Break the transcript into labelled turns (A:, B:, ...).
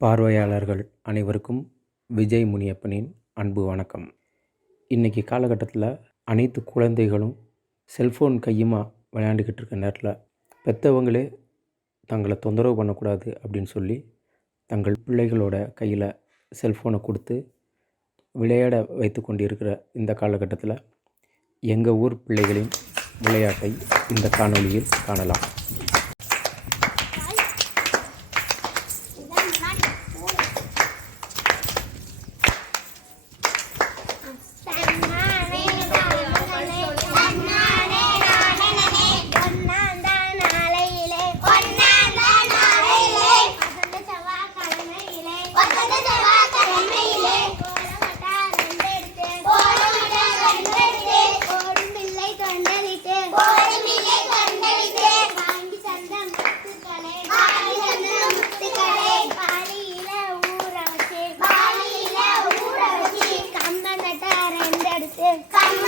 A: பார்வையாளர்கள் அனைவருக்கும் விஜய் முனியப்பனின் அன்பு வணக்கம். இன்றைக்கி காலகட்டத்தில் அனைத்து குழந்தைகளும் செல்ஃபோன் கையுமா விளையாண்டுக்கிட்டு இருக்க நேரத்தில் பெற்றவங்களே தங்களை தொந்தரவு பண்ணக்கூடாது அப்படின்னு சொல்லி தங்கள் பிள்ளைகளோட கையில் செல்ஃபோனை கொடுத்து விளையாட வைத்து கொண்டிருக்கிற இந்த காலகட்டத்தில் எங்கள் ஊர் பிள்ளைகளின் விளையாட்டை இந்த காணொலியில் காணலாம். 干